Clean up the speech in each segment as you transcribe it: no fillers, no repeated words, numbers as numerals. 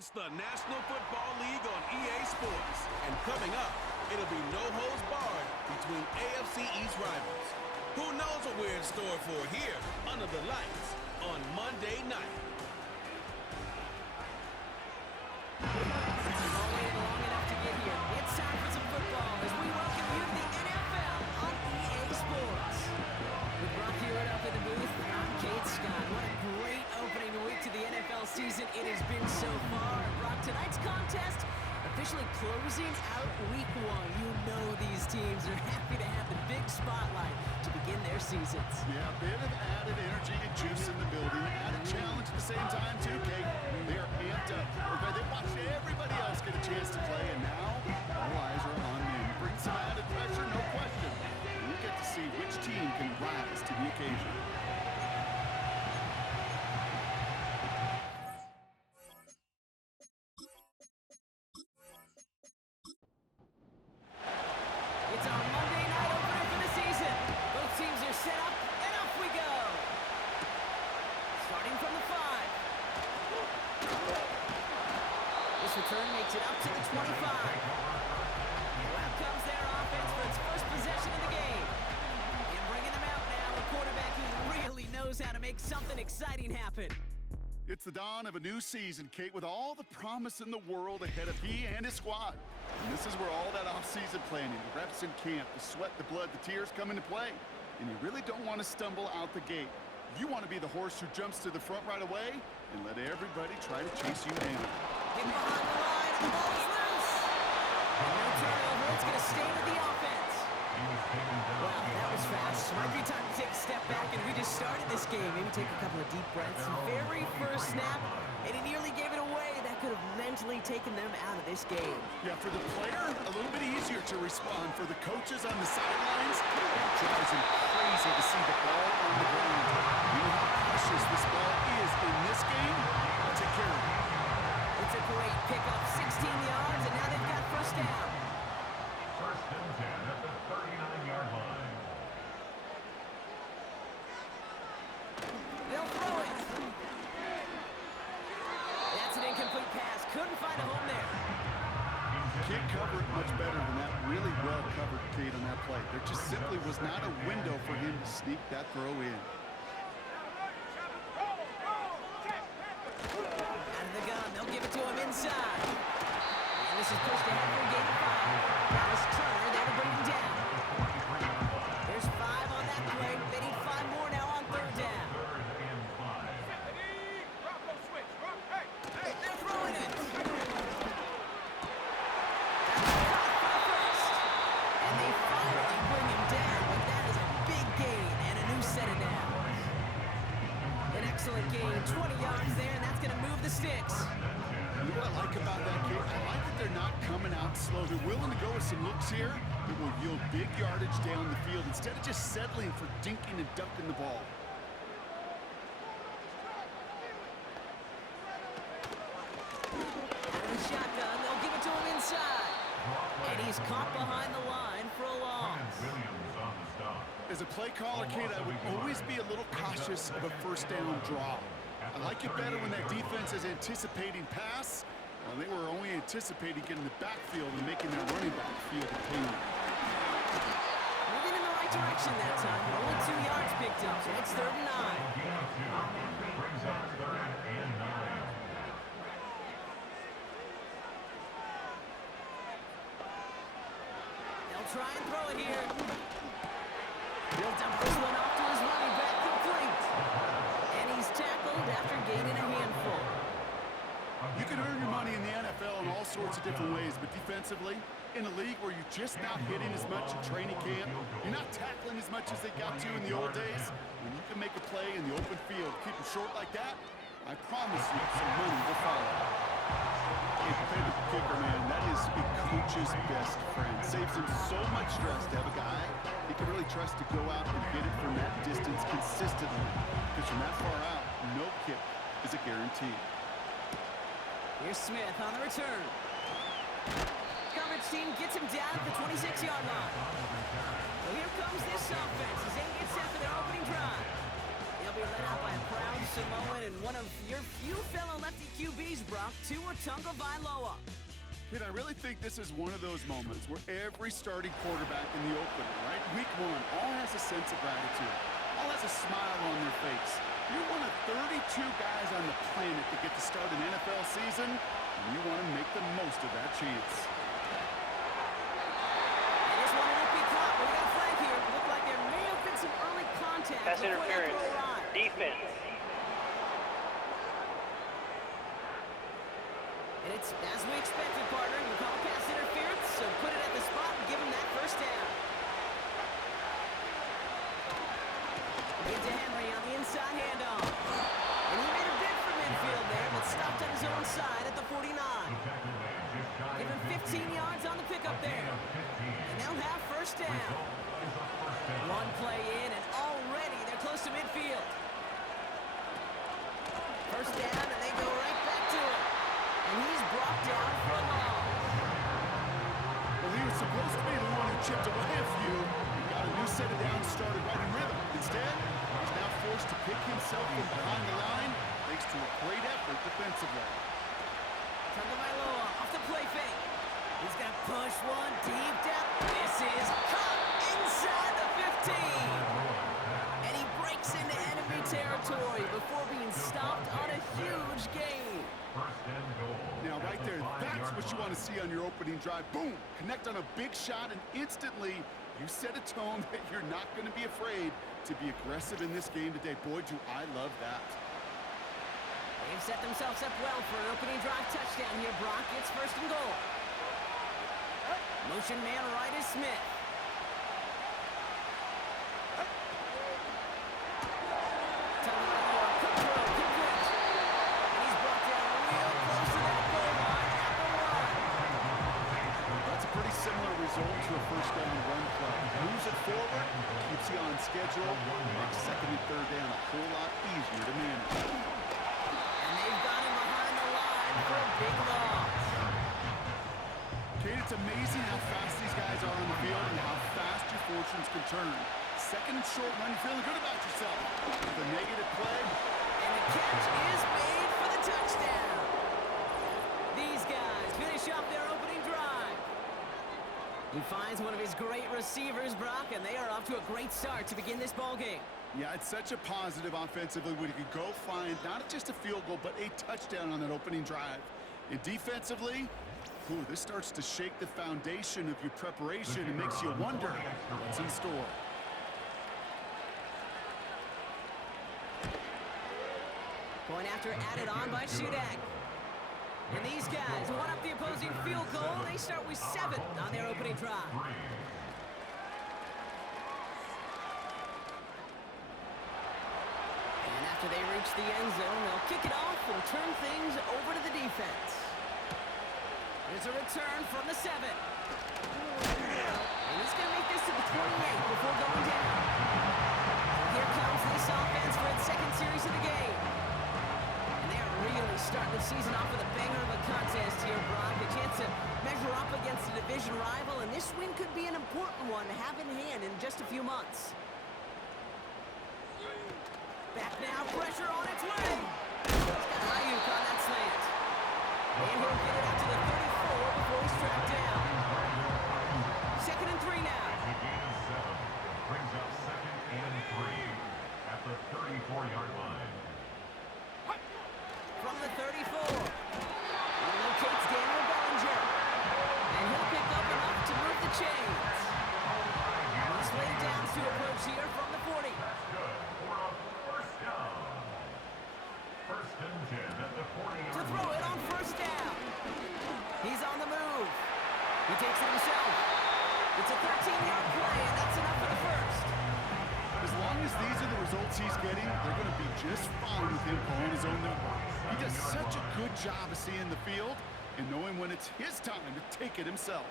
It's the National Football League on EA Sports. And coming up, it'll be no holds barred between AFC East rivals. Who knows what we're in store for here under the lights on Monday night. You've all waited long enough to get here. It's time for some football as we welcome you to the NFL on EA Sports. With Brock Hewitt up in the booth, I'm Kate Scott. What a great opening week to the NFL season it has been so far. Brock, tonight's contest officially closing out week one. You know these teams are happy to have the big spotlight to begin their seasons. Yeah, a bit of added energy and juice in the building. Added challenge at the same time, too, Kate. They are amped up. They watched everybody else get a chance to play, and now all eyes are on them. Bring some added pressure, no question. We'll get to see which team can rise to the occasion. It's our Monday night opener for the season. Both teams are set up, and off we go. Starting from the 5. This return makes it up to the 25. And out comes their offense for its first possession of the game. And bringing them out now, a quarterback who really knows how to make something exciting happen. It's the dawn of a new season, Kate, with all the promise in the world ahead of he and his squad. And this is where all that off-season planning, the reps in camp, the sweat, the blood, the tears come into play. And you really don't want to stumble out the gate. You want to be the horse who jumps to the front right away and let everybody try to chase you down. Getting behind the line, and the ball is loose. And no turnover, it's going to stay with the offense. Wow, that was fast. Might be time to take a step back, and we just started this game. Maybe take a couple of deep breaths. Very first snap, and he nearly gave it away. That could have mentally taken them out of this game. Yeah, for the player, a little bit easier to respond. For the coaches on the sidelines, it drives them crazy to see the ball on the ground. You know how precious this ball is in this game? I'll take care of it. It's a great pickup, 16 yards, and now they've got first down. First and 10 at the 39-yard line. They'll throw it. That's an incomplete pass. Couldn't find a home there. Can't cover it much better than that. Really well covered, Kate, on that play. There just simply was not a window for him to sneak that throw in. Out of the gun. They'll give it to him inside. And this is pushed ahead for a gain of 5. Now it's Turner there to bring him down. There's 5 on that play. They need 5 more now on third down. They're throwing it. And they finally bring him down. But that is a big gain and a new set of downs. An excellent gain. 20 yards there, and that's going to move the sticks. You know what I like about that, Kate? I like that they're not coming out slow. They're willing to go with some looks here that will yield big yardage down the field instead of just settling for dinking and dunking the ball. Out of the shotgun, they'll give it to him inside. And he's caught behind the line for a loss. Williams on the stop. As a play caller, Kate, I would always be a little cautious of a first down draw. I like it better when that defense is anticipating pass. Well, they were only anticipating getting the backfield and making their running back feel the pain. Moving in the right direction that time, but only 2 yards picked up, so it's 3rd and 9. Brings up 3rd and 9. They'll try and throw it here. He'll dump this one off to his running back, complete. And he's tackled after gaining a handful. You can earn your money in the NFL in all sorts of different ways, but defensively, in a league where you're just not hitting as much in training camp, you're not tackling as much as they got to in the old days, when you can make a play in the open field, keep it short like that, I promise you some money will follow. Hey, the kicker, man, that is a coach's best friend. Saves him so much stress to have a guy he can really trust to go out and get it from that distance consistently. Because from that far out, no kick is a guarantee. Here's Smith on the return. Coverage team gets him down at the 26-yard line. So here comes this offense as they get set for their opening drive. They'll be be led out by a proud Samoan and one of your few fellow lefty QBs, Brock, Tua Tagovailoa. Kid, I really think this is one of those moments where every starting quarterback in the opener, right? Week one, all has a sense of gratitude. All has a smile on their face. You're one of 32 guys on the planet that get to start an NFL season, and you want to make the most of that chance. And this one won't be caught, but we got a flag here. Looked like there may have been some early contact. Pass before that interference. throw arrived. Defense. And it's as we expected, partner. We call pass interference, so put it at the spot and give him that first down. Into Henry on the inside handoff. And he made a bid for midfield there, but stopped on his own side at the 49. Give him 15 yards on the pickup there. And they'll have first down. One play in, and already they're close to midfield. First down, and they go right back to it. And he's brought down for a loss. Well, he was supposed to be the one who chipped away a few. He got a new set of downs started right in rhythm. Instead, he's now forced to pick himself from behind the line thanks to a great effort defensively. Tagovailoa off the play fake. He's going to push one deep down. This is caught inside the 15. And he breaks into enemy territory before being stopped on a huge gain. Now, right there, that's what you want to see on your opening drive. Boom! Connect on a big shot, and instantly you set a tone that you're not going to be afraid to be aggressive in this game today. Boy, do I love that. They've set themselves up well for an opening drive touchdown here, Brock. It's first and goal. Motion man right is Smith. Tagovailoa, cut throw, complete. And he's brought down real close to that goal line at the 1. That's a pretty similar result to a first down run play. Moves it forward, keeps you on schedule, makes second and third down a whole lot easier to manage. And they've got him behind the line for a big loss. Kate, it's amazing how fast these guys are on the field and how fast your fortunes can turn. Second and short run, you're feeling good about yourself. The negative play. And the catch is made for the touchdown. These guys finish off their opening drive. He finds one of his great receivers, Brock, and they are off to a great start to begin this ball game. Yeah, it's such a positive offensively when you can go find not just a field goal, but a touchdown on that opening drive. And defensively, ooh, this starts to shake the foundation of your preparation and makes you wonder what's in store. Point after added on by Shudak. And these guys want up the opposing field goal. They start with 7 on their opening drive. And after they reach the end zone, they'll kick it off and turn things over to the defense. Here's a return from the 7. And he's going to make this to the 28 before going down. So here comes this offense for its second series of the game. And they're really starting the season off with a banger of a contest here, Brock. A chance to measure up against a division rival, and this win could be an important one to have in hand in just a few months. Back now, pressure on its way. He's got Ayuk on that slant. And he'll get it out to the 34 before he's tracked down. Second and 3 now. Brings up second and 3 at the 34-yard line. From the 34. He locates Daniel Bellinger. And he'll pick up enough to move the chains. He's laid down to approach here from the 40. That's good for a first down. First and 10 at the 40-yard To throw it on first down. He's on the move. He takes it himself. It's a 13-yard play, and that's enough for the first. As long as these are the results he's getting, they're going to be just fine with him calling his own number. He does such a good job of seeing the field and knowing when it's his time to take it himself.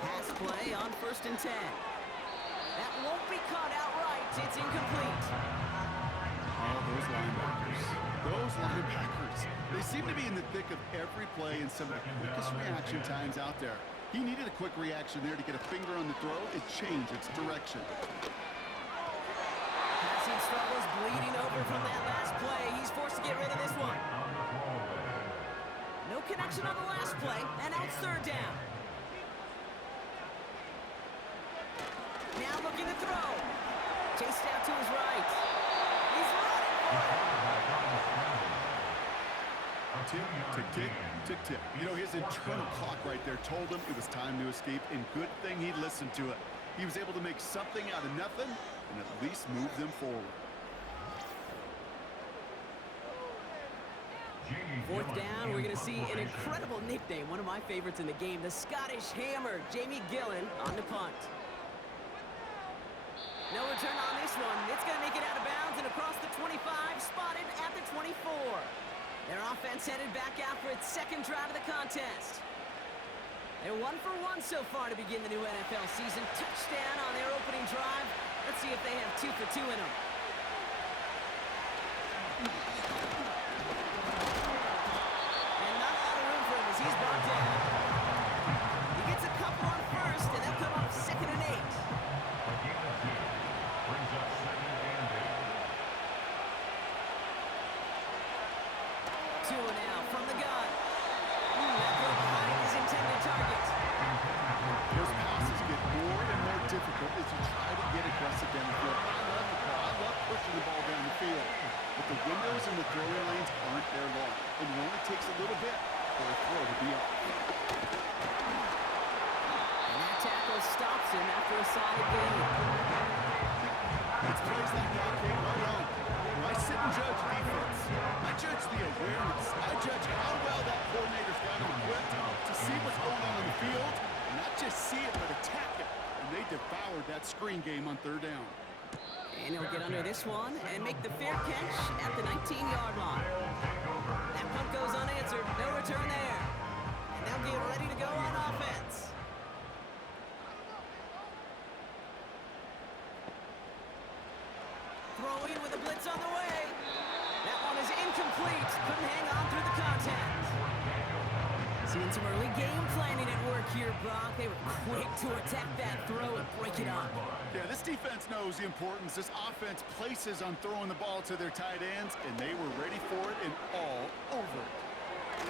Pass play on first and 10. That won't be caught outright. It's incomplete. Oh, those linebackers. Those linebackers. They seem to be in the thick of every play and some of the quickest reaction times out there. He needed a quick reaction there to get a finger on the throw and change its direction. struggles, bleeding over from that last play. He's forced to get rid of this one. No connection on the last play, and now it's third down. Now looking to throw. Chased out to his right. He's running for it. Tick, tick, tick, tick, tick. You know, his internal clock right there told him it was time to escape, and good thing he listened to it. He was able to make something out of nothing and at least move them forward. Fourth down, we're going to see an incredible nickname, one of my favorites in the game, the Scottish Hammer, Jamie Gillen on the punt. No return on this one. It's going to make it out of bounds and across the 25, spotted at the 24. Their offense headed back out for its second drive of the contest. They're 1 for 1 so far to begin the new NFL season. Touchdown on their opening drive. Let's see if they have 2 for 2 in them. And not a lot of room for him as he's brought down. He gets a couple on first, and they'll come up 2nd and 8. Brings up 2nd and 8. Tua now from the gun. That goes behind his intended target. Those passes get more and more difficult as you try to get aggressive down the field. I love the call. I love pushing the ball down the field. But the windows and the throwing lanes aren't there long. And it only takes a little bit for a throw to be off. And that tackle stops him after a solid gain. It's plays like that came right on. When I sit and judge defense, I judge the awareness. I judge how well that coordinator's got him equipped to see what's going on in the field, and not just see it, but attack it. And they devoured that screen game on third down. And he'll get under this one and make the fair catch at the 19-yard line. That punt goes unanswered. No return there. And they'll get ready to go on offense. Throwing with a blitz on the way. That one is incomplete. Couldn't hang on through the contact. Seeing some early game planning at work here, Brock. They were quick to attack that throw and break it up. Yeah, this defense knows the importance this offense places on throwing the ball to their tight ends, and they were ready for it and all over it.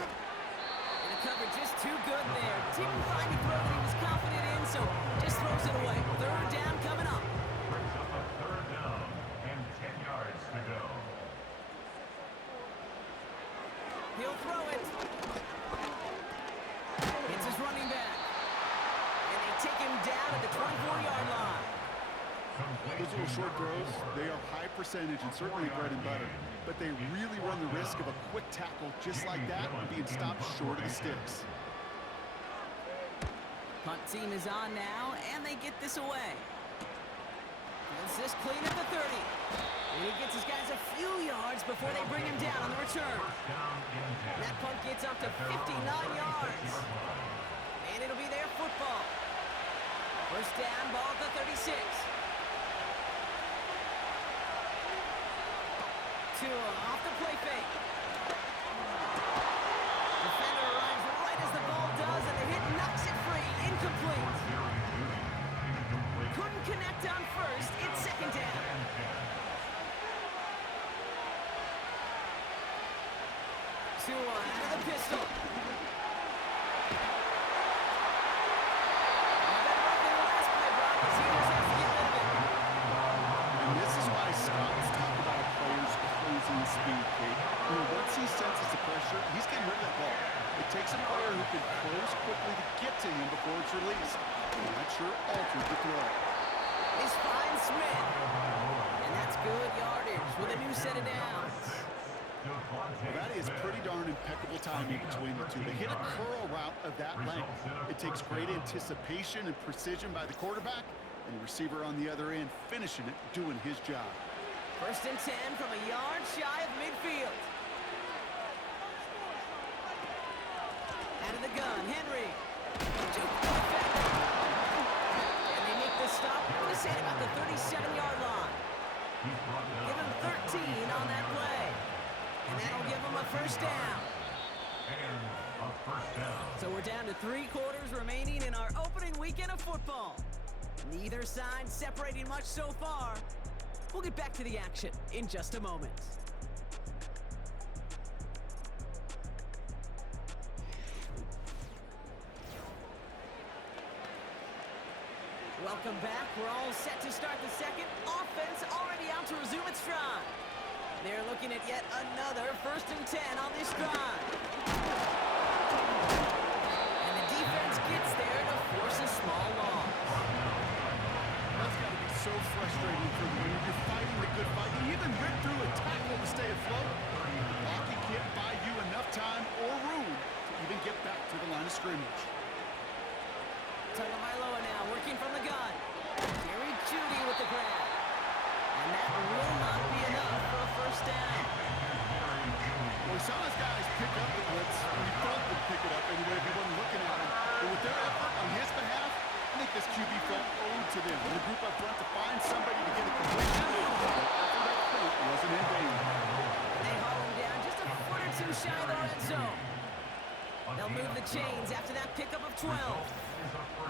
And the cover just too good there. Didn't find a throw that he was confident in, so just throws it away. Third down coming up. Brings up a 3rd down and 10 yards to go. He'll throw it. It's his running back. And they take him down at the 24-yard line. Those little short throws, they are high percentage and certainly bread and butter. But they really run the risk of a quick tackle just like that and being stopped short of the sticks. Punt team is on now, and they get this away. Fields this clean at the 30. And he gets his guys a few yards before they bring him down on the return. That punt gets up to 59 yards. And it'll be their football. First down, ball at the 36. Tua off the play fake. Defender arrives right as the ball does, and the hit knocks it free. Incomplete. Couldn't connect on first. It's 2nd down. Tua out of the pistol. And this is why scouts talk about a player's closing speed, Kate. You know, once he senses the pressure, he's getting rid of that ball. It takes a player who can close quickly to get to him before it's released. And that sure altered the throw. He's fine Smith. And that's good yardage with a new set of downs. Well, that is pretty darn impeccable timing between the two. They hit a curl route of that length. It takes great anticipation and precision by the quarterback, and the receiver on the other end finishing it, doing his job. 1st and 10 from a yard shy of midfield. Out of the gun, Henry. And they make the stop, I want to say at about the 37-yard line. Give him 13 on that play. And that'll give him a first down. And a first down. So we're down to 3 quarters remaining in our opening weekend of football. Neither side separating much so far. We'll get back to the action in just a moment. Welcome back. We're all set to start the second. Offense already out to resume its stride. They're looking at yet another 1st and 10 on this drive. And the defense gets there to force a small loss. That's got to be so frustrating for them. You're fighting the good fight. You even rip through a tackle to stay afloat. The blocking can't buy you enough time or room to even get back to the line of scrimmage. Tagovailoa now working from the gun. Jerry Jeudy with the grab. And that will not be enough for a 1st down. Well, we saw those guys pick up the blitz. We thought they'd pick it up anyway if he wasn't looking at him. But with their effort on his behalf, I think this QB felt owed to them. And the group up front to find somebody to get a completion after that point wasn't in vain. They haul him down just a foot or two shy of the red zone. They'll move the chains after that pickup of 12.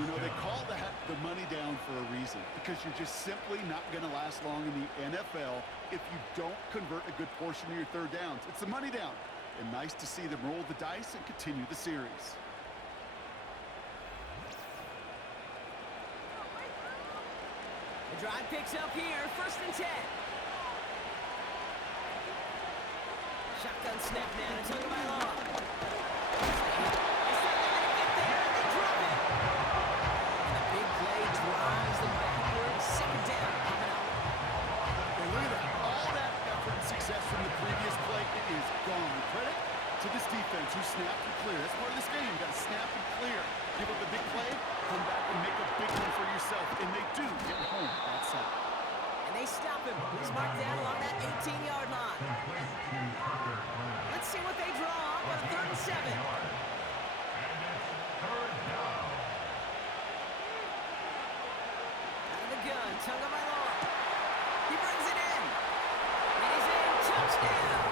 You know, they call that the money down for a reason, because you're just simply not going to last long in the NFL if you don't convert a good portion of your 3rd downs. It's the money down. And nice to see them roll the dice and continue the series. The drive picks up here, 1st and 10. Shotgun snap now to Tagovailoa. From the previous play, it is gone. Credit to this defense who snapped and clear. That's part of this game. You got to snap and clear. Give up a big play, come back and make a big one for yourself. And they do get home outside. And they stop him. He's marked down along that 18-yard line. Let's see what they draw up on 3rd and 7. Out of the gun, Tagovailoa. He brings it in. Touchdown!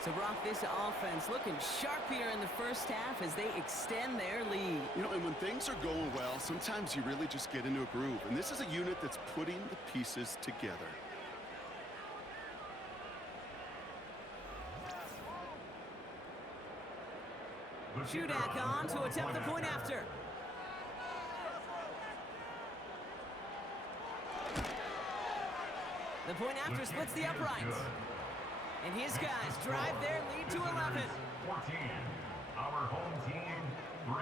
So, Brock, this offense looking sharp here in the 1st half as they extend their lead. You know, and when things are going well, sometimes you really just get into a groove. And this is a unit that's putting the pieces together. Judak on to attempt the point after. The point after splits the uprights. And his guys drive their lead to 11. 14, our home team, 3.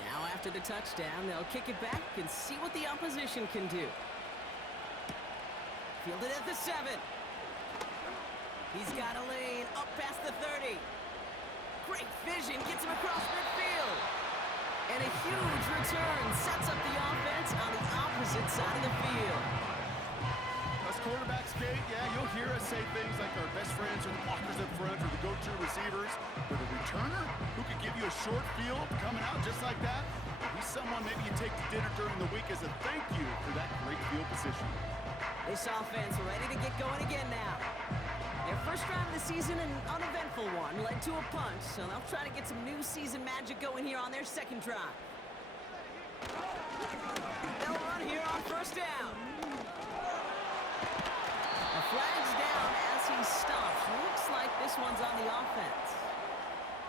Now after the touchdown, they'll kick it back and see what the opposition can do. Fielded at the 7. He's got a lane up past the 30. Great vision, gets him across midfield. And a huge return sets up the offense on the opposite side of the field. Us quarterbacks, Kate, yeah, you'll hear us say things like our best friends are the blockers up front or the go-to receivers. But a returner who could give you a short field coming out just like that, he's someone maybe you take to dinner during the week as a thank you for that great field position. This offense ready to get going again now. Their first drive of the season, an uneventful one, led to a punt, so they'll try to get some new season magic going here on their 2nd drive. They'll run here on 1st down. The flag's down as he stops. Looks like this one's on the offense.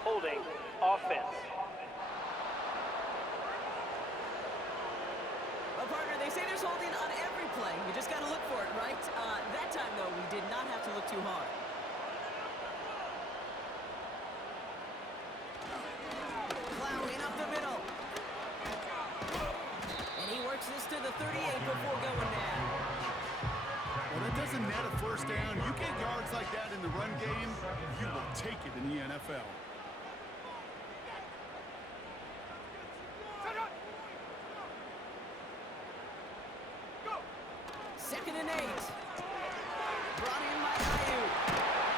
Holding offense. Well, partner, they say there's holding on every play. You just got to look for it, right? That time, though, we did not have to look too hard. Plowing up the middle. And he works this to the 38 before going down. Well, that doesn't net a 1st down. You get yards like that in the run game, you will take it in the NFL. 2nd and 8. Brought in by Ayuk.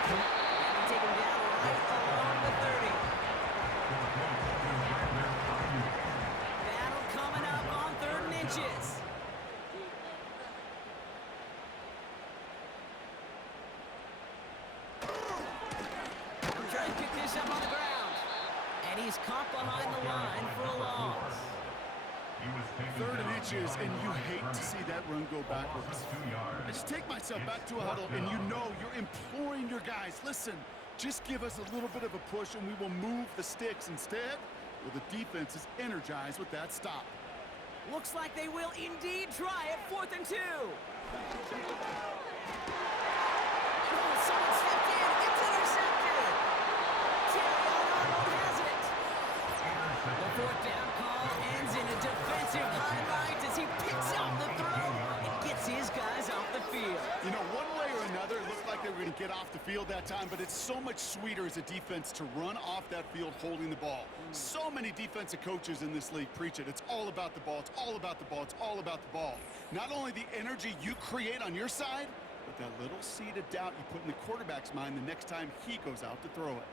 And take him down right along the 30. Battle coming up on 3rd and inches. Trying to pick this up on the ground. And he he's caught behind the line for a loss. Third and inches, and you hate to see that run go backwards. I just take myself back to a huddle, and you know you're imploring your guys, listen, just give us a little bit of a push, and we will move the sticks. Instead, well, the defense is energized with that stop. Looks like they will indeed try it. 4th and 2. Someone stepped in. It's intercepted. Arnold has it. The 4th down call ends in a defensive highlight as he picks up the throw and gets his guys off the field. You know, one way or another, it looked like they were going to get off the field that time, but it's so much sweeter as a defense to run off that field holding the ball. So many defensive coaches in this league preach it. It's all about the ball. It's all about the ball. It's all about the ball. Not only the energy you create on your side, but that little seed of doubt you put in the quarterback's mind the next time he goes out to throw it.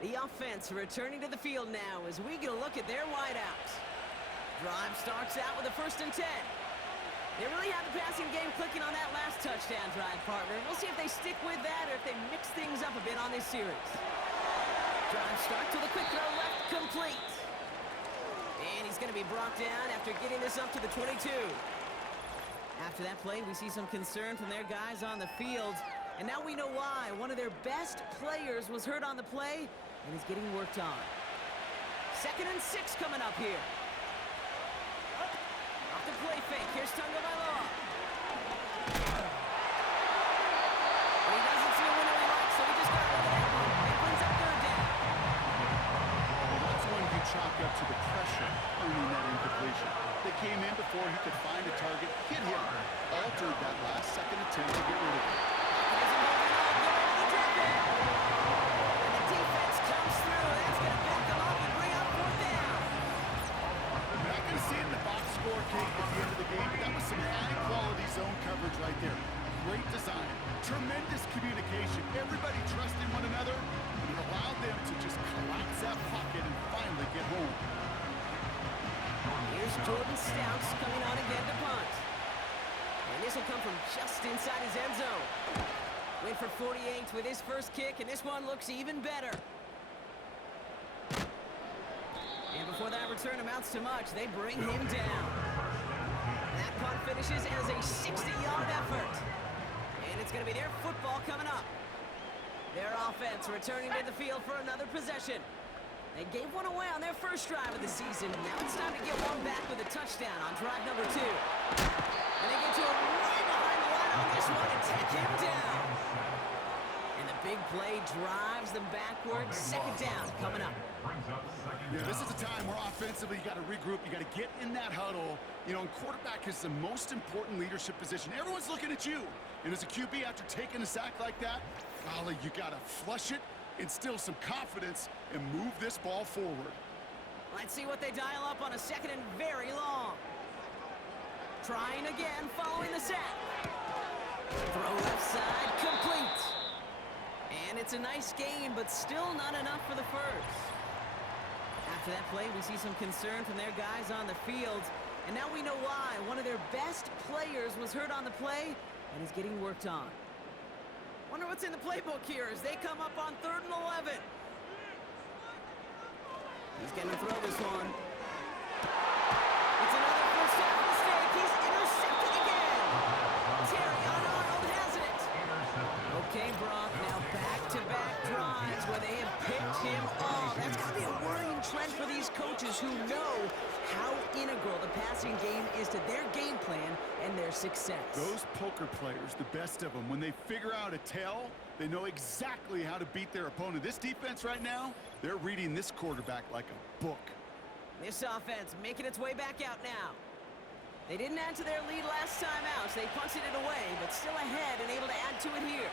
The offense returning to the field now as we get a look at their wideouts. Drive starts out with a 1st and 10. They really have the passing game clicking on that last touchdown drive, partner. We'll see if they stick with that or if they mix things up a bit on this series. Drive starts with a quick throw left, complete. And he's going to be brought down after getting this up to the 22. After that play, we see some concern from their guys on the field. And now we know why. One of their best players was hurt on the play and is getting worked on. 2nd and 6 coming up here. Off the play fake. Here's Tagovailoa. He doesn't see a winner he likes, so he just got rid of that one. It brings up 3rd down. Well, that's when you chalk up to the pressure earning that incompletion. They came in before he could find a target, hit him, altered that last second attempt to get rid of it. And the defense comes through. That's going to back them up and bring up 4th down. You're not going to see it in the box score, Kate, at the end of the game, but that was some high-quality zone coverage right there. Great design, tremendous communication. Everybody trusting one another, and it allowed them to just collapse that pocket and finally get home. Here's Jordan Stouts coming on again to punt. And this will come from just inside his end zone. Went for 48 with his first kick, and this one looks even better. And before that return amounts to much, they bring him down. That punt finishes as a 60-yard effort. And it's going to be their football coming up. Their offense returning to the field for another possession. They gave one away on their first drive of the season. Now it's time to get one back with a touchdown on drive number 2. And they get to him right behind the line on this one and take him down. And the big play drives them backwards. 2nd down coming up. Yeah, this is a time where offensively you got to regroup. You got to get in that huddle. You know, and quarterback is the most important leadership position. Everyone's looking at you. And as a QB, after taking a sack like that, golly, you got to flush it, instill some confidence, and move this ball forward. Let's see what they dial up on a 2nd and very long. Trying again, following the sack. Throw left side, complete. And it's a nice gain, but still not enough for the first. After that play, we see some concern from their guys on the field. And now we know why. One of their best players was hurt on the play and is getting worked on. Wonder what's in the playbook here as they come up on 3rd and 11. He's going to throw this one. It's another first half mistake. He's intercepted again. Arnold has it. Okay, Brock, now back-to-back drives where they have picked him off. That's got to be a worrying trend for these coaches who know how integral the passing game is to their game plan and their success. Those poker players, the best of them, when they figure out a tell, they know exactly how to beat their opponent. This defense right now, they're reading this quarterback like a book. This offense making its way back out now. They didn't add to their lead last time out, so they punted it away, but still ahead and able to add to it here.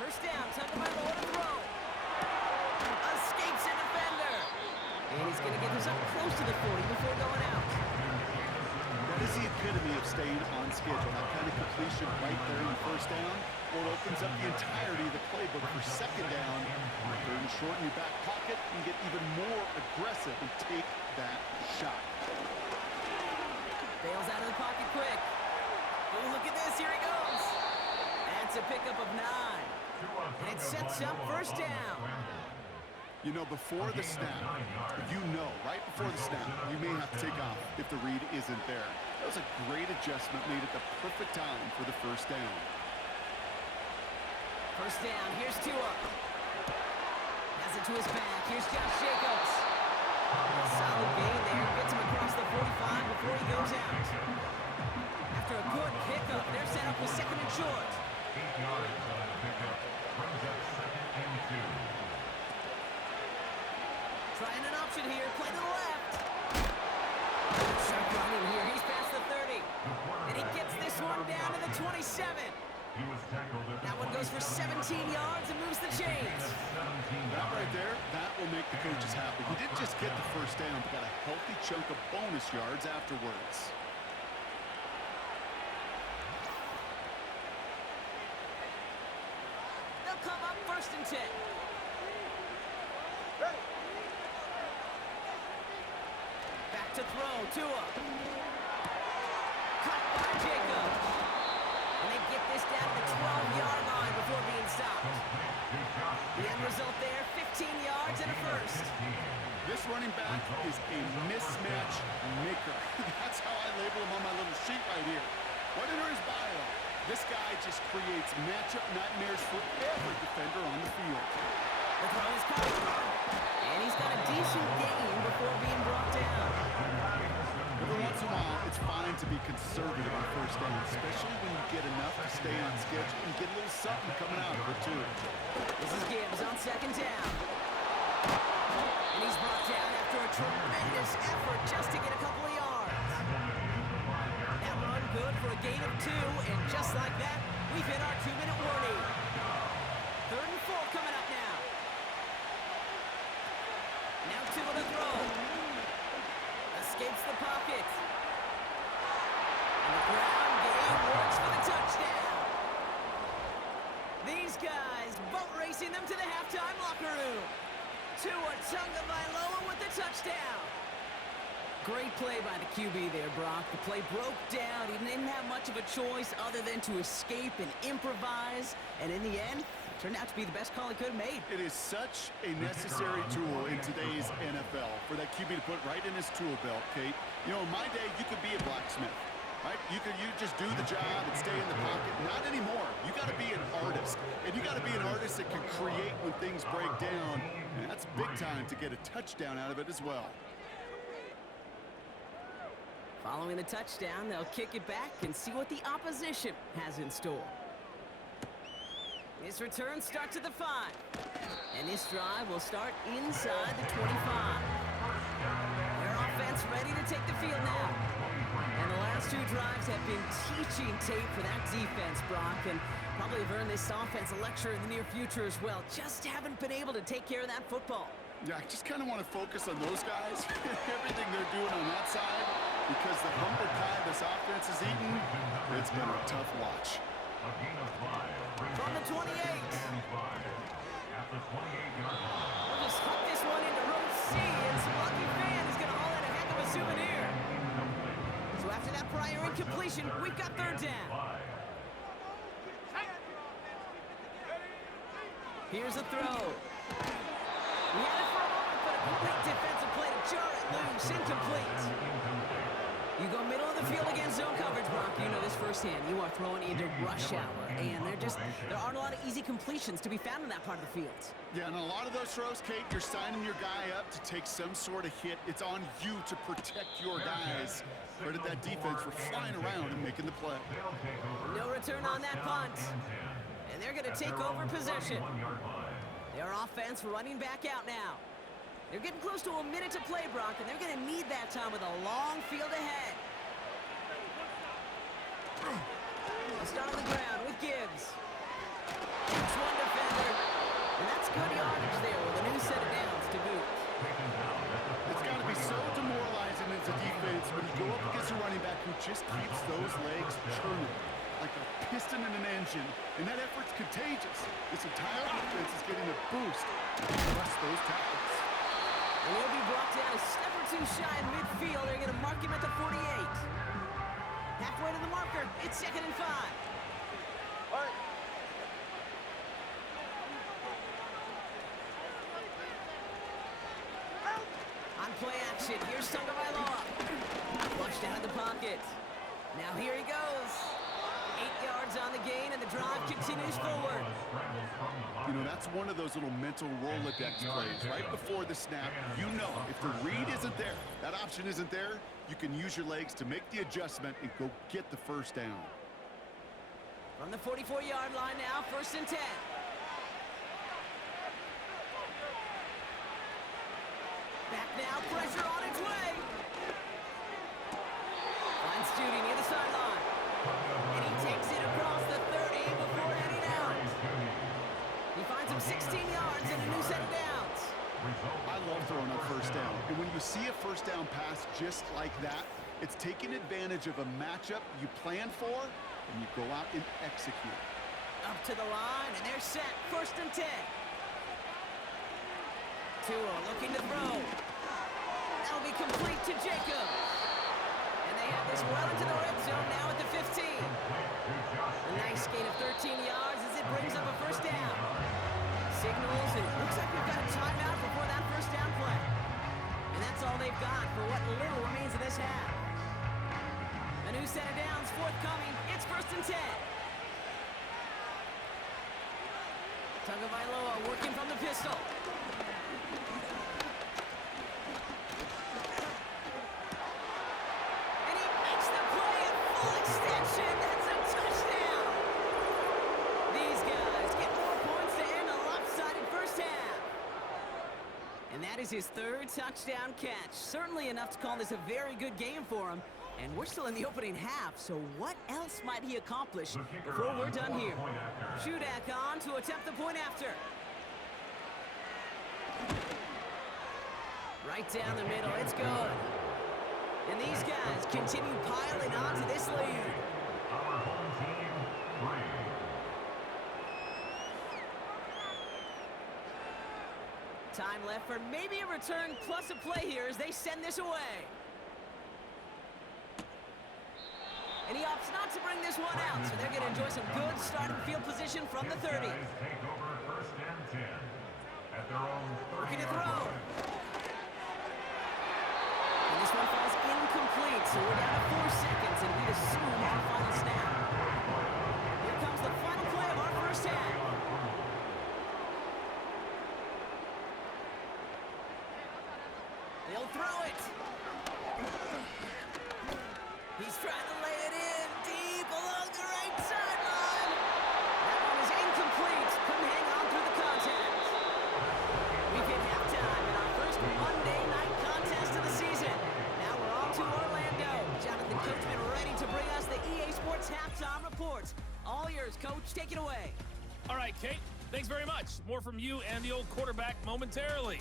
First down, Tagovailoa to throw. Escapes a defender. And he's going to get this up close to the 40 before going out. That is the epitome of staying on schedule. That kind of completion right there in the first down, or it opens up the entirety of the playbook for 2nd down. 3rd and short in your back pocket, and get even more aggressive and take that shot. Bails out of the pocket quick. Oh, look at this. Here he goes. That's a pickup of 9. And it sets up first down. You know, before the snap, right before the snap, you may have to take off if the read isn't there. That was a great adjustment made at the perfect time for the first down. First down, here's Tua. Has it to his back. Here's Josh Jacobs. A solid gain there. Gets him across the 45 before he goes out. After a good pickup, they're set up with second and short. 8 yards on the pickup. Brings up second and 2. Trying an option here. Play to the left. Sharp running here. He's past the 30. And he gets this one down to the 27. He was tackled at That one goes for 17 yards and moves the chains. That right there, that will make the coaches happy. He didn't just get the first down, but got a healthy chunk of bonus yards afterwards. They'll come up first and 10. Back to throw. Tua. Caught by Jacobs. And they get this down to the 12-yard line before being stopped. The end result there, 15 yards and a first. This running back is a mismatch maker. That's how I label him on my little sheet right here. Right under his bio, this guy just creates matchup nightmares for every defender on the field. The throw is caught. And he's got a decent gain before being brought down. Every once in a while, it's fine to be conservative on first down, especially when you get enough to stay on schedule and get a little something coming out of it, too. This is Gibbs on second down. And he's brought down after a tremendous effort just to get a couple of yards. That run good for a gain of 2, and just like that, we've hit our 2-minute warning. 3rd and 4 coming up now. Now Tua to throw. Escapes the pocket. And the ground game works for the touchdown. These guys boat racing them to the halftime locker room. Tua Tagovailoa with the touchdown. Great play by the QB there, Brock. The play broke down. He didn't have much of a choice other than to escape and improvise. And in the end, turned out to be the best call he could have made. It is such a necessary tool in today's NFL for that QB to put right in his tool belt, Kate. You know, in my day, you could be a blacksmith, right? You just do the job and stay in the pocket. Not anymore. You got to be an artist. And you got to be an artist that can create when things break down. And that's big time to get a touchdown out of it as well. Following the touchdown, they'll kick it back and see what the opposition has in store. This return starts at the 5. And this drive will start inside the 25. Their offense ready to take the field now. And the last 2 drives have been teaching tape for that defense, Brock, and probably have earned this offense a lecture in the near future as well. Just haven't been able to take care of that football. Yeah, I just kind of want to focus on those guys, everything they're doing on that side, because the humble pie this offense is eating, it's been a tough watch. From the 28. At the 28-yard line. We'll just hook this one into row C, and some lucky fan is going to haul in a heck of a souvenir. So after that prior incompletion, we've got 3rd down. Here's a throw. We had it for a moment, but a great defensive play to jar it loose, incomplete. You go middle of the field against zone coverage, Brock. You know this firsthand. You are throwing into rush hour, and there aren't a lot of easy completions to be found in that part of the field. Yeah, and a lot of those throws, Kate, you're signing your guy up to take some sort of hit. It's on you to protect your guys. Credit that defense for flying around and making the play. No return on that punt. And they're going to take over possession. Their offense running back out now. They're getting close to a minute to play, Brock, and they're going to need that time with a long field ahead. They'll start on the ground with Gibbs. It's one defender. And that's good yardage there with a new set of downs to boot. It's got to be so demoralizing as a defense when you go up against a running back who just keeps those legs churning like a piston in an engine, and that effort's contagious. This entire offense is getting a boost to trust those tackles. And he'll be brought down a step or 2 shy in midfield. They're going to mark him at the 48. Halfway to the marker, it's 2nd and 5. All right. On play action, here's Tagovailoa. Flushed out of the pocket. Now here he goes. 8 yards on the gain, and the drive continues forward. You know, that's one of those little mental Rolodex plays. Right before the snap, you know if the read isn't there, that option isn't there, you can use your legs to make the adjustment and go get the first down. From the 44-yard line now, 1st and 10. Back now, pressure on its way. Finds Judy near the sideline. And he takes it across the 30 before heading out. He finds him 16 yards and a new set of downs. I love throwing on first down. And when you see a first down pass just like that, it's taking advantage of a matchup you plan for, and you go out and execute. Up to the line, and they're set. 1st and 10. Tua looking to throw. That'll be complete to Jacobs. And they have this well into the red zone now at the 15. A nice gain of 13 yards as it brings up a first down. Signals, and it looks like we've got a timeout before that first down play. And that's all they've got for what little remains of this half. A new set of downs forthcoming. It's 1st and 10. Tagovailoa working from the pistol. And he makes the play at full extension. That's a touchdown. These guys get more points to end a lopsided first half. And that is his 3rd touchdown catch. Certainly enough to call this a very good game for him. And we're still in the opening half, so what else might he accomplish before we're done here? Shudak on to attempt the point after. Right down the middle, it's good. And these guys continue piling on to this lead. Our home team, 3. Time left for maybe a return plus a play here as they send this away. And he opts not to bring this one out, so they're going to enjoy some good starting field position from the 30. Guys take over 1st and 10 at their own 30. Looking to throw. And this one falls incomplete, so we're down to 4 seconds, and we'd assume our final snap. Here comes the final play of our first half. They'll throw it. He's trying to lay it in deep along the right sideline. That one is incomplete. Couldn't hang on through the contact. We've hit halftime in our first Monday night contest of the season. Now we're on to Orlando. Jonathan Coachman ready to bring us the EA Sports Halftime Report. All yours, Coach. Take it away. All right, Kate. Thanks very much. More from you and the old quarterback momentarily.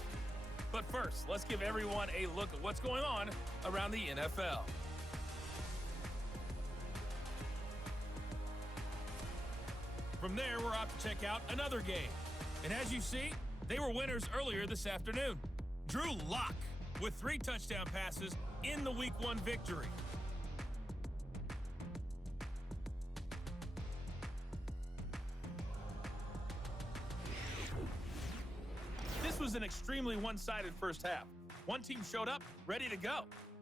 But first, let's give everyone a look at what's going on around the NFL. From there, we're off to check out another game. And as you see, they were winners earlier this afternoon. Drew Lock with 3 touchdown passes in the Week 1 victory. This was an extremely one-sided first half. One team showed up ready to go.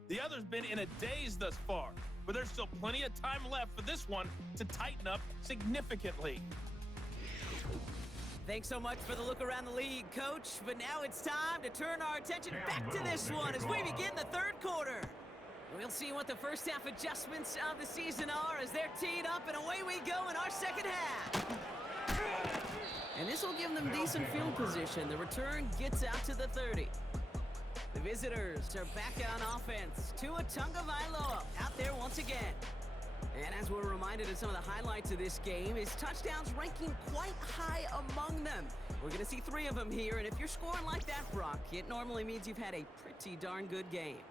The other's been in a daze thus far, but there's still plenty of time left for this one to tighten up significantly. Thanks so much for the look around the league, Coach. But now it's time to turn our attention back to this one as we begin the 3rd quarter. We'll see what the first half adjustments of the season are as they're teed up, and away we go in our second half. And this will give them decent field position. The return gets out to the 30. The visitors are back on offense. Tua Tagovailoa out there once again. And as we're reminded of some of the highlights of this game, his touchdowns ranking quite high among them. We're going to see 3 of them here, and if you're scoring like that, Brock, it normally means you've had a pretty darn good game.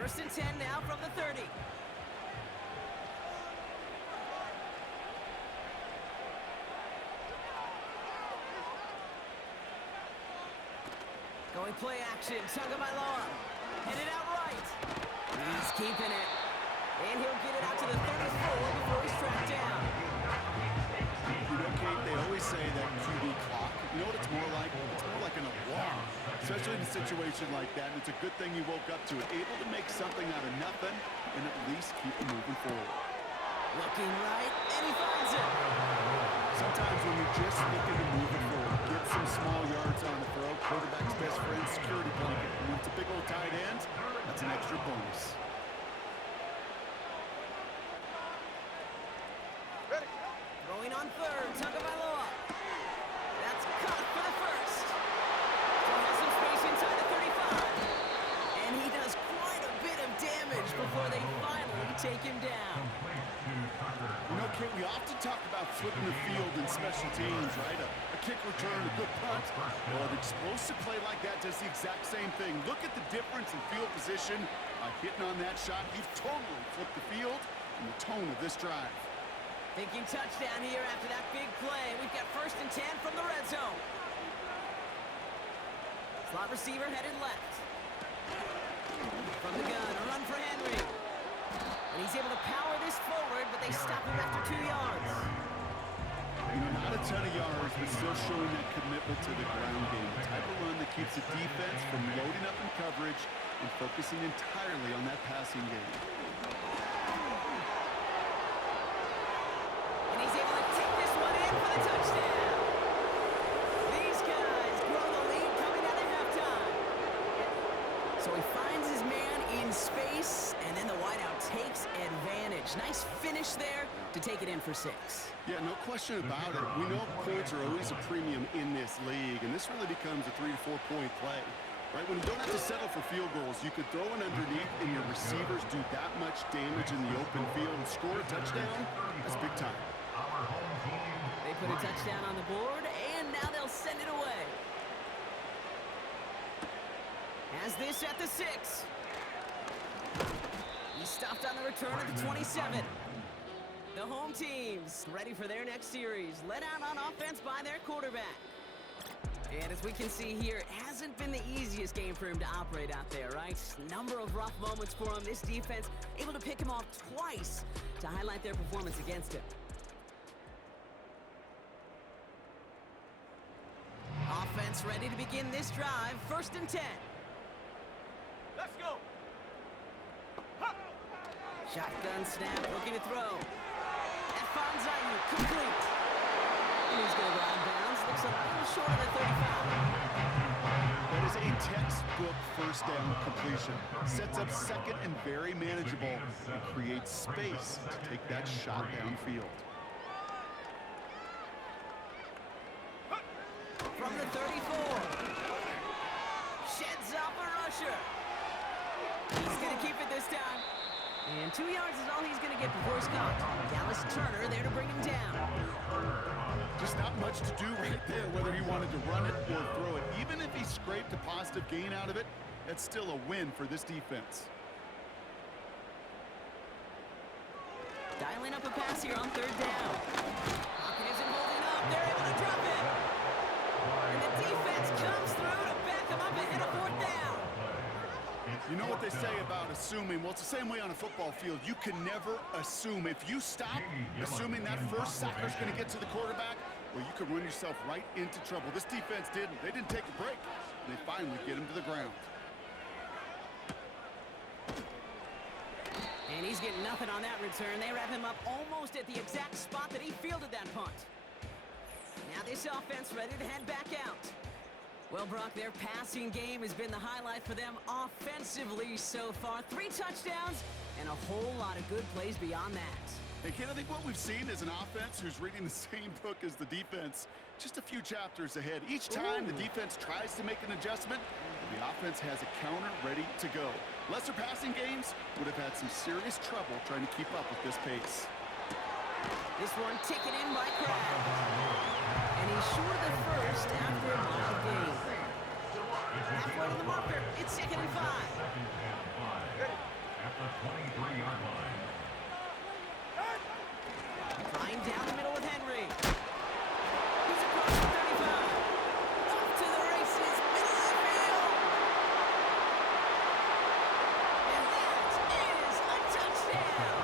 1st and 10 now from the 30. Going play action, Tagovailoa. Headed out right. He's keeping it. And he'll get it out to the 34 before he's tracked down. You know, Kate, they always say that QB clock. You know what it's more like? It's more like an alarm, especially in a situation like that. And it's a good thing you woke up to it, able to make something out of nothing and at least keep it moving forward. Looking right, and he finds it. Sometimes when you're just looking to move it forward, get some small yards on the throw, quarterback's best friend, security blanket. And when it's a big old tight end, that's an extra bonus. Throwing on third, Tagovailoa. That's caught for the first. Still has some space inside the 35. And he does quite a bit of damage before they finally take him down. You know, Kate, we often talk about flipping the field in special teams, right? A kick return, a good punt. Well, an explosive play like that does the exact same thing. Look at the difference in field position. Hitting on that shot, he's totally flipped the field and the tone of this drive. Thinking touchdown here after that big play. We've got 1st and 10 from the red zone. Slot receiver headed left. From the gun, a run for Henry. And he's able to power this forward, but they stop him after 2 yards. You know, not a ton of yards, but still showing that commitment to the ground game. The type of run that keeps the defense from loading up in coverage and focusing entirely on that passing game. And he's able to take this one in for the touchdown. These guys grow the lead coming out of halftime. So he finds his man in space, and then the wideout takes advantage. Nice finish there to take it in for 6. Yeah, no question about it. We know points are always a premium in this league, and this really becomes a 3 to 4 point play. Right, when you don't have to settle for field goals, you could throw it underneath and your receivers do that much damage in the open field and score a touchdown. That's big time. They put a touchdown on the board, and now they'll send it away. Has this at the 6. He stopped on the return at the 27. The home team's ready for their next series, led out on offense by their quarterback. And as we can see here, it hasn't been the easiest game for him to operate out there, right? Number of rough moments for him. This defense able to pick him off twice to highlight their performance against him. Offense ready to begin this drive. 1st and 10. Let's go. Shotgun snap, looking to throw. That finds Ayuk, complete. And he's going to go out of bounds. Looks a little short of the 35. That is a textbook first down completion. Sets up second and very manageable and creates space to take that shot downfield. From the 34. Sheds off a rusher. He's going to keep it this time. And 2 yards is all he's going to get before he's caught. Dallas Turner there to bring him down. Just not much to do right there, whether he wanted to run it or throw it. Even if he scraped a positive gain out of it, that's still a win for this defense. Dialing up a pass here on 3rd down. Hopkins isn't holding up. They're able to drop it. And the defense comes through to back him up and hit a 4th down. You know what they say about assuming? Well, it's the same way on a football field. You can never assume. If you stop assuming that first sacker's going to get to the quarterback, well, you could run yourself right into trouble. This defense didn't. They didn't take a break. And they finally get him to the ground. And he's getting nothing on that return. They wrap him up almost at the exact spot that he fielded that punt. Now this offense ready to head back out. Well, Brock, their passing game has been the highlight for them offensively so far. 3 touchdowns and a whole lot of good plays beyond that. Hey, Ken, I think what we've seen is an offense who's reading the same book as the defense, just a few chapters ahead. Each time the defense tries to make an adjustment, the offense has a counter ready to go. Lesser passing games would have had some serious trouble trying to keep up with this pace. This one taken in by Crab. And he's short of the first after a wild game. Halfway to the marker, it's 2nd and 5. At the 23-yard line. Flying down the middle with Henry. He's across the 35. Off to the races, middle of the field. And that is a touchdown.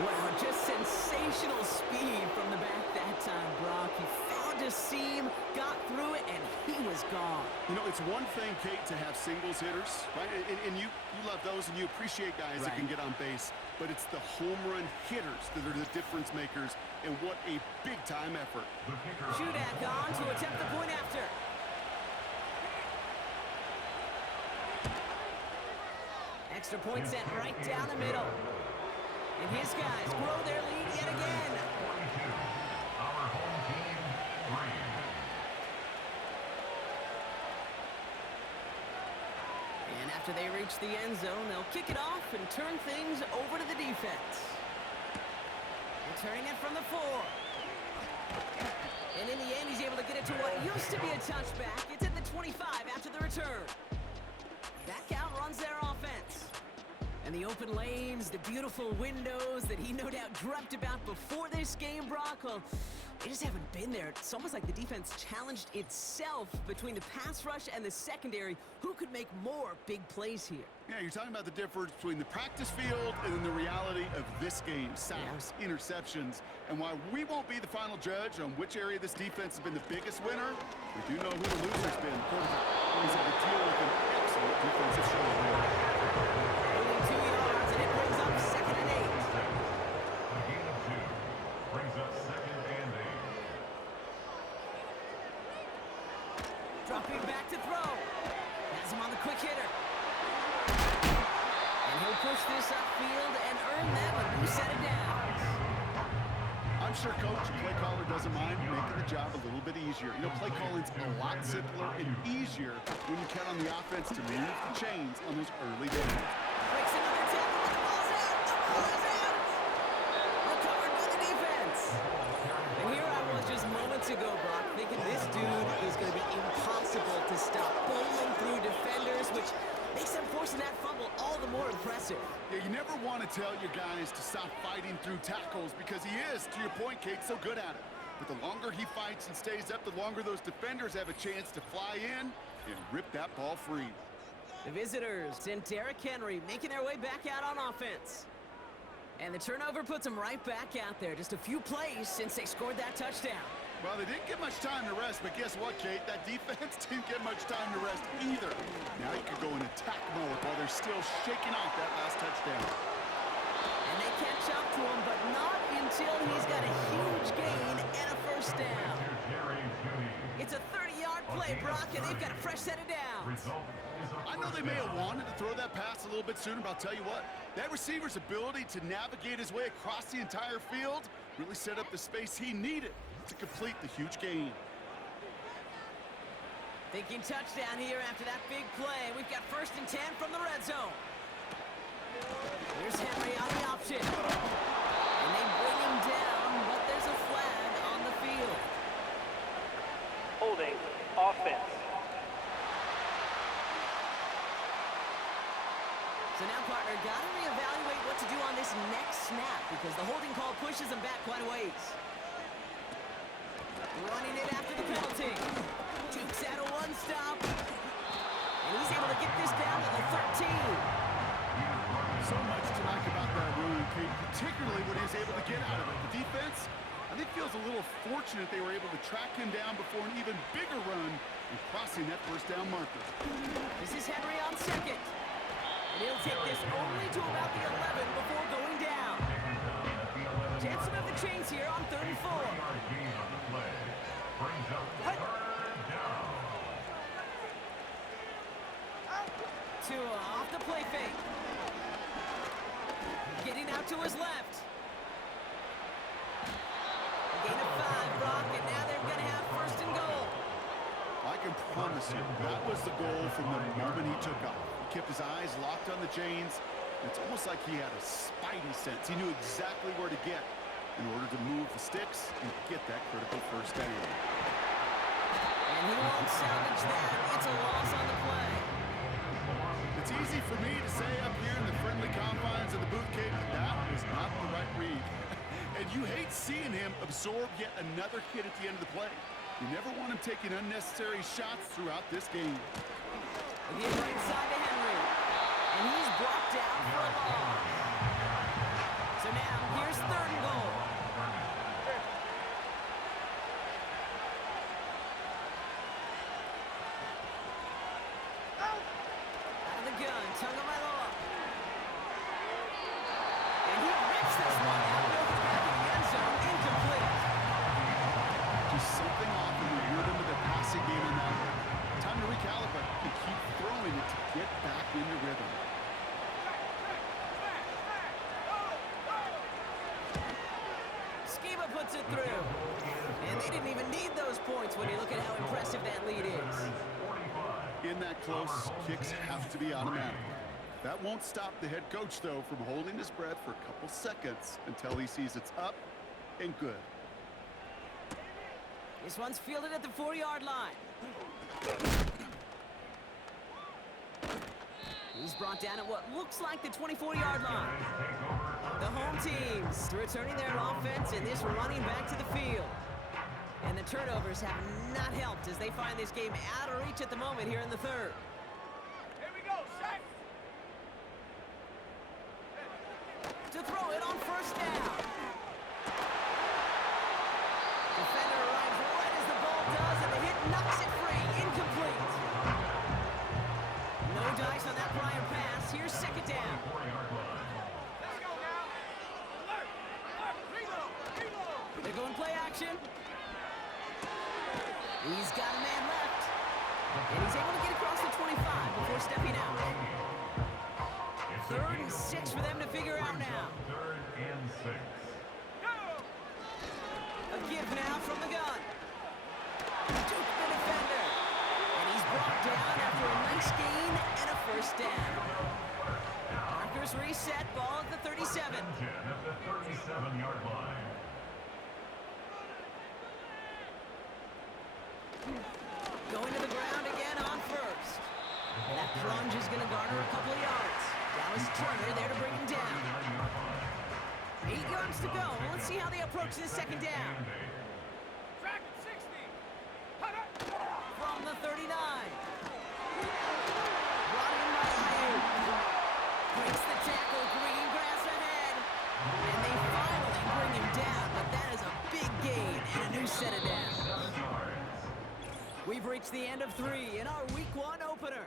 Wow, just sensational speed from the back that time, Brock. He found a seam, got through it, and he was gone. You know, it's one thing, Kate, to have singles hitters, right? And you love those, and you appreciate guys that can get on base. But it's the home run hitters that are the difference makers, and what a big-time effort. Shudak on to attempt the point after. Extra point sent right down the middle. And his guys grow their lead yet again. 42. Our home team, 3. And after they reach the end zone, they'll kick it off and turn things over to the defense. Returning it from the 4. And in the end, he's able to get it to what used to be a touchback. It's at the 25 after the return. That count runs their offense. And the open lanes, the beautiful windows that he no doubt dreamt about before this game, Brock, well, they just haven't been there. It's almost like the defense challenged itself between the pass rush and the secondary. Who could make more big plays here? Yeah, you're talking about the difference between the practice field and then the reality of this game. Sacks, interceptions. And while we won't be the final judge on which area this defense has been the biggest winner, we do know who the loser's been. Quarterback. He's had to deal with an excellent defensive struggle. Only 2 yards, and it brings up 2nd and 8. A gain of 2 brings up 2nd and 8. Dropping back to throw. Has him on the quick hitter. And he'll push this upfield and earn them a new set of downs. I'm sure coach, play caller doesn't mind making the job a little bit easier. You know, play calling's a lot simpler and easier when you count on the offense to move the chains on those early downs. Breaks another tackle, but the ball's out. The ball is out. Recovered by the defense. And here I was just moments ago, Brock, thinking this dude is going to be impossible to stop. Bowling through defenders, which makes them forcing that fumble all the more impressive. Yeah, you never want to tell your guys to stop fighting through tackles because he is, to your point, Kate, so good at it. But the longer he fights and stays up, the longer those defenders have a chance to fly in and rip that ball free. The visitors and Derrick Henry making their way back out on offense. And the turnover puts them right back out there. Just a few plays since they scored that touchdown. Well, they didn't get much time to rest, but guess what, Kate? That defense didn't get much time to rest either. Now you could go in attack mode while they're still shaking off that last touchdown. And they catch up to him, but not until he's got a huge gain and a first down. It's a 30-yard play, Brock, and they've got a fresh set of downs. I know they may have wanted to throw that pass a little bit sooner, but I'll tell you what, that receiver's ability to navigate his way across the entire field really set up the space he needed to complete the huge gain. Thinking touchdown here after that big play. We've got 1st and 10 from the red zone. Here's Henry on the option. And they bring him down, but there's a flag on the field. Holding offense. So now, partner, got to reevaluate what to do on this next snap because the holding call pushes him back quite a ways. Running it after the penalty. Dukes out a one-stop. And he's able to get this down to the 13. So much to like about that run, Kate, particularly what he was able to get out of it. The defense, I think, feels a little fortunate they were able to track him down before an even bigger run and crossing that first down marker. This is Henry on 2nd. And he'll take this only to about the 11 before going down. Jansen of the chains here on 3rd and 4. Tua off the play fake. Getting out to his left. A gain of 5, Brock, and now they're going to have 1st and goal. I can promise you, that was the goal from the moment he took off. He kept his eyes locked on the chains. It's almost like he had a spidey sense. He knew exactly where to get in order to move the sticks and get that critical first down. And he won't salvage that. It's a loss on the play. It's easy for me to say up here in the friendly confines of the booth, Kate, but that was not the right read. And you hate seeing him absorb yet another hit at the end of the play. You never want him taking unnecessary shots throughout this game. Again, right side to Henry. And he's blocked out for a loss. So now, here's Skiba puts it through. And they didn't even need those points when you look at how impressive that lead is. In that close, kicks have to be automatic. That won't stop the head coach, though, from holding his breath for a couple seconds until he sees it's up and good. This one's fielded at the 4-yard line. He's brought down at what looks like the 24-yard line. The home teams returning their offense and this running back to the field. And the turnovers have not helped as they find this game out of reach at the moment here in the third. Here we go, set. To throw it on first down. Defender arrives right as the ball does, and the hit knocks it free. Incomplete. No dice on that prior pass. Here's second down. Let's go now. Alert, alert, reload. They're going play action. He's got a man left. And he's able to get across the 25 before stepping out. 3rd and 6 for them to figure out now. 3rd and 6. A give now from the gun. Duke the defender. And he's brought down after a nice gain and a first down. Markers reset, ball at the 37. 10 at the 37-yard line. Going to the ground again on first. That plunge is going to garner a couple of yards. Dallas Turner there to bring him down. 8 yards to go. Let's see how they approach this second down. Track at 60. From the 39. Brought in by Ayuk. Breaks the tackle, green grass ahead. And they finally bring him down, but that is a big gain and a new set of downs. We've reached the end of 3 in our Week 1 opener.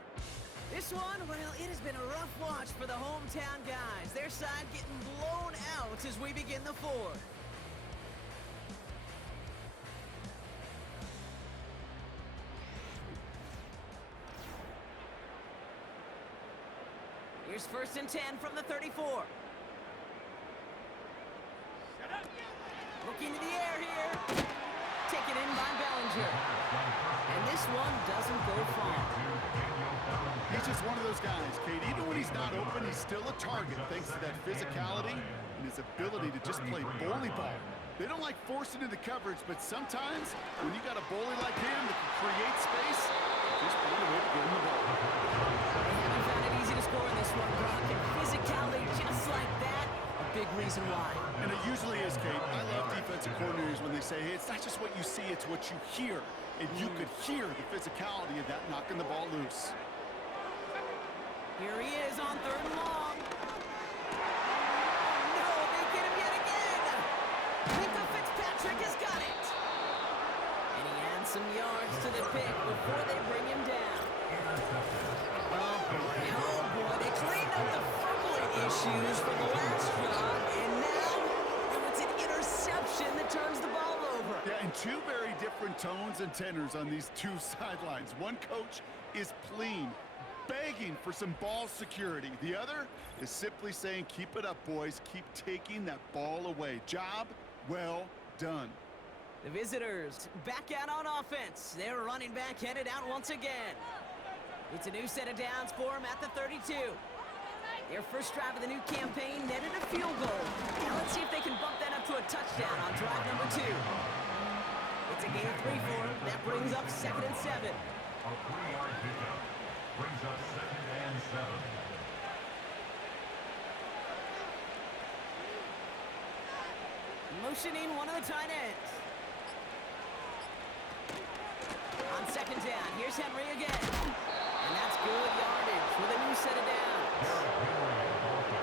This one, well, it has been a rough watch for the hometown guys. Their side getting blown out as we begin the 4th. Here's 1st and 10 from the 34. Looking to the air here. Taken in by Bellinger. And this one doesn't go far. He's just one of those guys, Kate. Even when he's not open, he's still a target thanks to that physicality and his ability to just play bully ball. They don't like forcing into coverage, but sometimes when you got a bully like him that can create space, just find a way to get him the ball. They haven't found it easy to score in this one, Brock. And physicality just like that, a big reason why. And it usually is, Kate. I love defensive coordinators when they say, hey, it's not just what you see, it's what you hear. And you could hear the physicality of that knocking the ball loose. Here he is on 3rd and long. No, they get him yet again. Minka Fitzpatrick has got it. And he adds some yards to the pick before they bring him down. Oh boy, they cleaned up the fumbling issues from the last drive, and now it's an interception that turns the ball over. Yeah, and 2 very different tones and tenors on these 2 sidelines. One coach is pleading, begging for some ball security. The other is simply saying, keep it up, boys. Keep taking that ball away. Job well done. The visitors back out on offense. Their running back headed out once again. It's a new set of downs for him at the 32. Their first drive of the new campaign netted a field goal. Now let's see if they can bump that up to a touchdown on drive number 2. It's a gain of 3 for them. That brings up 2nd and 7. A 3-yard pickup brings up 2nd and 7. Motioning one of the tight ends. On 2nd down, here's Henry again. And that's good yardage with a new set of downs.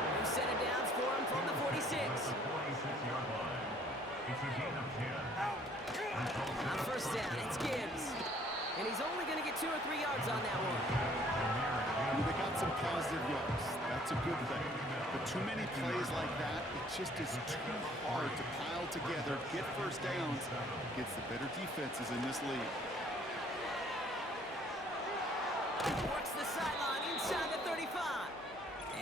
New set of downs for him from the 46. The 46-yard line. It's a gain of 10. On 1st down, it's Gibbs. And he's only going to get 2 or 3 yards on that one. I mean, they got some positive yards. That's a good thing. But too many plays like that, it just is too hard to pile together, get first downs against the better defenses in this league. Works the sideline inside the 35.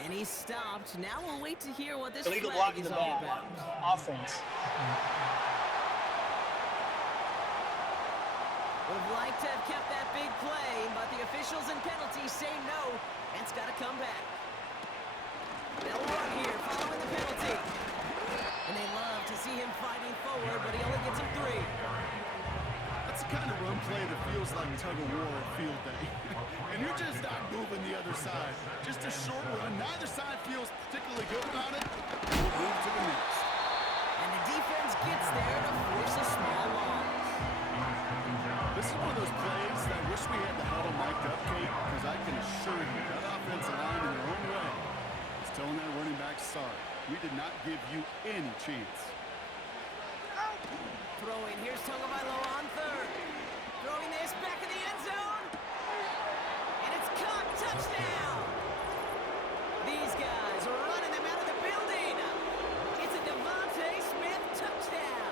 And he's stopped. Now we'll wait to hear what this Illegal flag blocking is the all ball. about. Offense. Would have liked to have kept that big play, but the officials and penalties say no. It's got to come back. They'll run here following the penalty. And they love to see him fighting forward, but he only gets him 3. That's the kind of run play that feels like tug-of-war at field day. And you're just not moving the other side. Just a short run. Neither side feels particularly good about it. We'll move to the next. And the defense gets there to force a small loss. This is one of those plays that I wish we had the huddle mic'd up, Kate, because I can assure you that offensive line in their own way is telling that running back, sorry, we did not give you any chance. Throwing, here's Tagovailoa on 3rd. Throwing this back in the end zone. And it's caught, touchdown! These guys are running them out of the building. It's a Devontae Smith touchdown.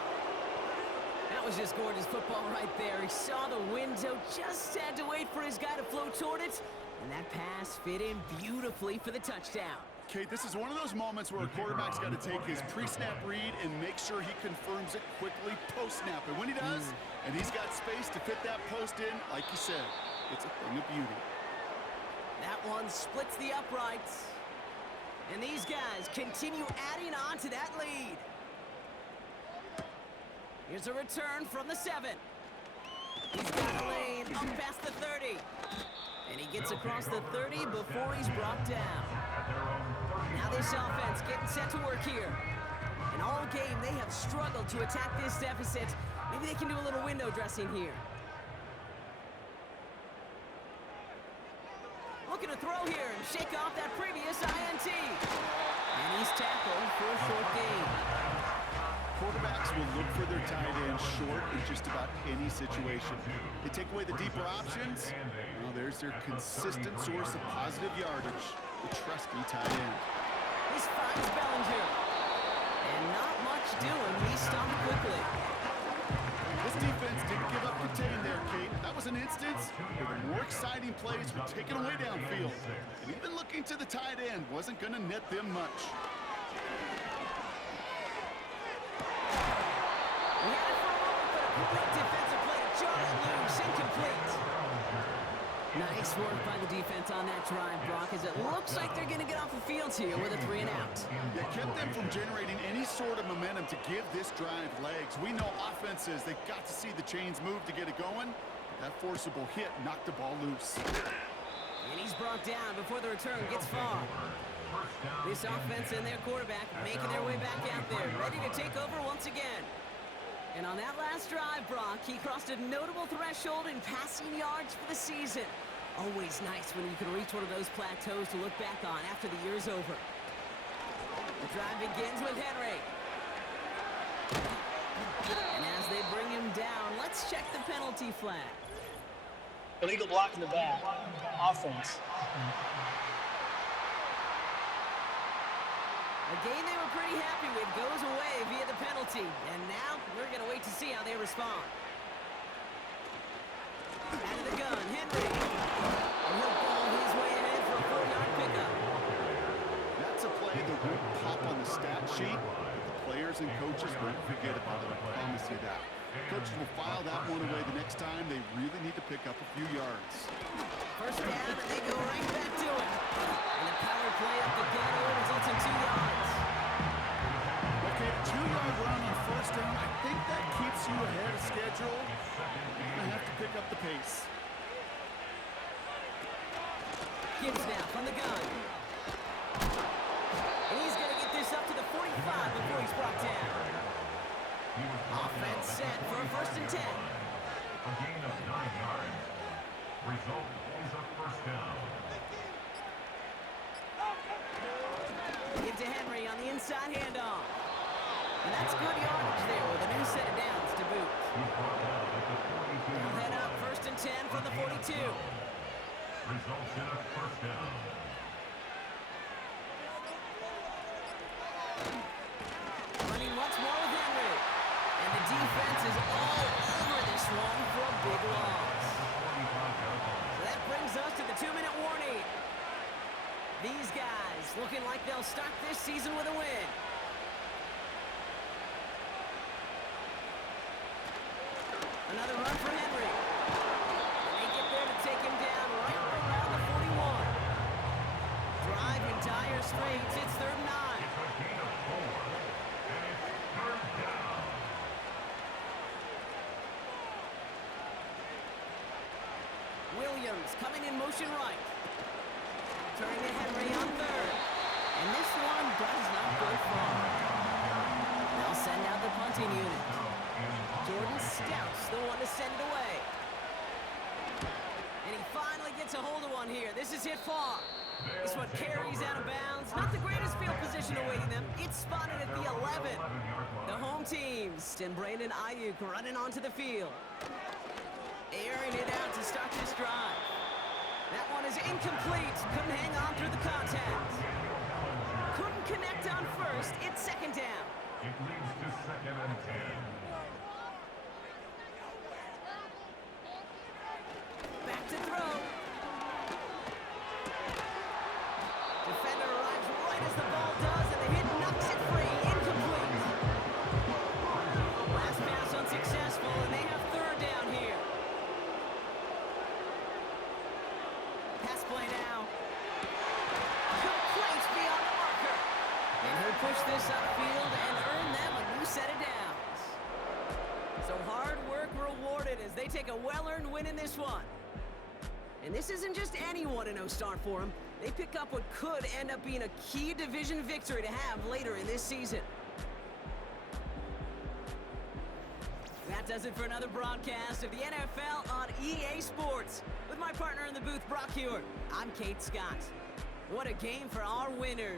That was just gorgeous football right there. He saw the window, just had to wait for his guy to float toward it. And that pass fit in beautifully for the touchdown. Kate, this is one of those moments where a quarterback's got to take his pre-snap read and make sure he confirms it quickly post-snap. And when he does, and he's got space to fit that post in, like you said, it's a thing of beauty. That one splits the uprights. And these guys continue adding on to that lead. Here's a return from the 7. He's got a lane up past the 30. And he gets across the 30 before he's brought down. Now this offense getting set to work here. And all game, they have struggled to attack this deficit. Maybe they can do a little window dressing here. Looking to throw here and shake off that previous INT. And he's tackled for a short gain. Quarterbacks will look for their tight end short in just about any situation. They take away the deeper options. Well, there's their consistent source of positive yardage, the trusty tight end. This finds Bellinger. And not much doing. He stopped quickly. This defense didn't give up contain there, Kate. That was an instance where the more exciting plays were taken away downfield. And even looking to the tight end wasn't going to net them much. We had it for a moment, but a great defensive play to jar it loose. Incomplete. Nice work by the defense on that drive, Brock, as it looks like they're going to get off the field here with a 3 and out. They kept them from generating any sort of momentum to give this drive legs. We know offenses, they've got to see the chains move to get it going. That forcible hit knocked the ball loose. And he's brought down before the return gets far. This offense and their quarterback making their way back out there, ready to take over once again. And on that last drive, Brock, he crossed a notable threshold in passing yards for the season. Always nice when you can reach one of those plateaus to look back on after the year's over. The drive begins with Henry. And as they bring him down, let's check the penalty flag. Illegal block in the back. Offense. A game they were pretty happy with goes away via the penalty. And now we're going to wait to see how they respond. Out of the gun, Henry. And he'll ball his way ahead for a 4-yard pickup. That's a play that won't pop on the stat sheet, but the players and coaches won't forget about it, I promise you that. Coaches will file that one away the next time. They really need to pick up a few yards. First down, and they go right back to it. And the power play up the gut results in 2 yards. Okay, a 2-yard run on first down. I think that keeps you ahead of schedule. You're going to have to pick up the pace. Gibbs now from the gun. And he's going to get this up to the 45 before he's brought down. Offense set for a 1st and 10. A gain of 9 yards. Result is a first down. Give to Henry on the inside handoff. And that's good yardage there with a new set of downs to boot. They'll head up 1st and 10 from the 42. Results in a first down. Running once more with Henry. And the defense is all over this one for a big loss. So that brings us to the 2-minute warning. These guys looking like they'll start this season with a win. Another run for Henry. straight. It's 3rd and 9. It's a gain of 4, and it's 3rd down. Williams coming in motion right. Turning to Henry on 3rd. And this one does not go far. They'll send out the punting unit. Jordan Stout's the one to send it away. And he finally gets a hold of one here. This is hit far. This one carries out of bounds. Not the greatest field position awaiting them. It's spotted at the 11. The home team send Brandon Ayuk running onto the field. Airing it out to start this drive. That one is incomplete. Couldn't hang on through the contact. Couldn't connect on first. It's 2nd down. It leads to 2nd and 10. Back to throw. Defender arrives right as the ball does, and the hit knocks it free. Incomplete. Last pass unsuccessful, and they have 3rd down here. Pass play now. Complete beyond the marker. And he'll push this upfield and earn them a new set of downs. So hard work rewarded as they take a well-earned win in this one. And this isn't just any 1-0 start for them. They pick up what could end up being a key division victory to have later in this season. That does it for another broadcast of the NFL on EA Sports. With my partner in the booth, Brock Hewitt, I'm Kate Scott. What a game for our winners.